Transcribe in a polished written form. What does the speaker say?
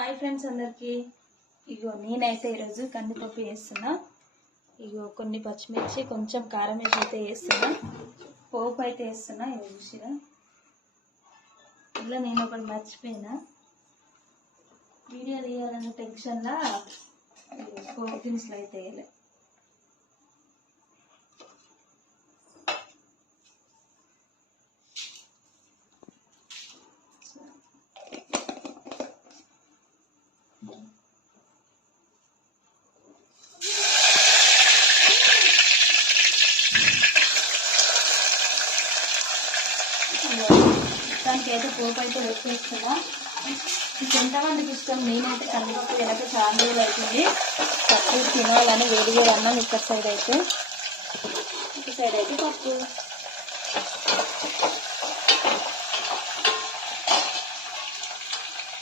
Hi friends అందరికి. ఇగో నేనైతే ఈరోజు కందిపప్పు వేస్తున్నా. ఇగో కొన్ని పచ్చిమిర్చి కొంచెం కారం అయితే వేస్తున్నా, పోపు అయితే వేస్తున్నా. ఇవి చూసిరా, ఇలా నేను ఒకటి మర్చిపోయినా, వీడియో తీయాలనే టెన్షన్లా పోపు దినుసులు అయితే వేయలే. దానికి అయితే పోపు అయితే పెట్టేస్తున్నా. మీకు ఎంతమందికి ఇష్టం? నేనైతే కందిపప్పు వెనక చాలా రోజులు అవుతుంది పప్పు తినాలని వేడి వేడి అన్నం. ఇక్కడ సైడ్ అయితే పప్పు.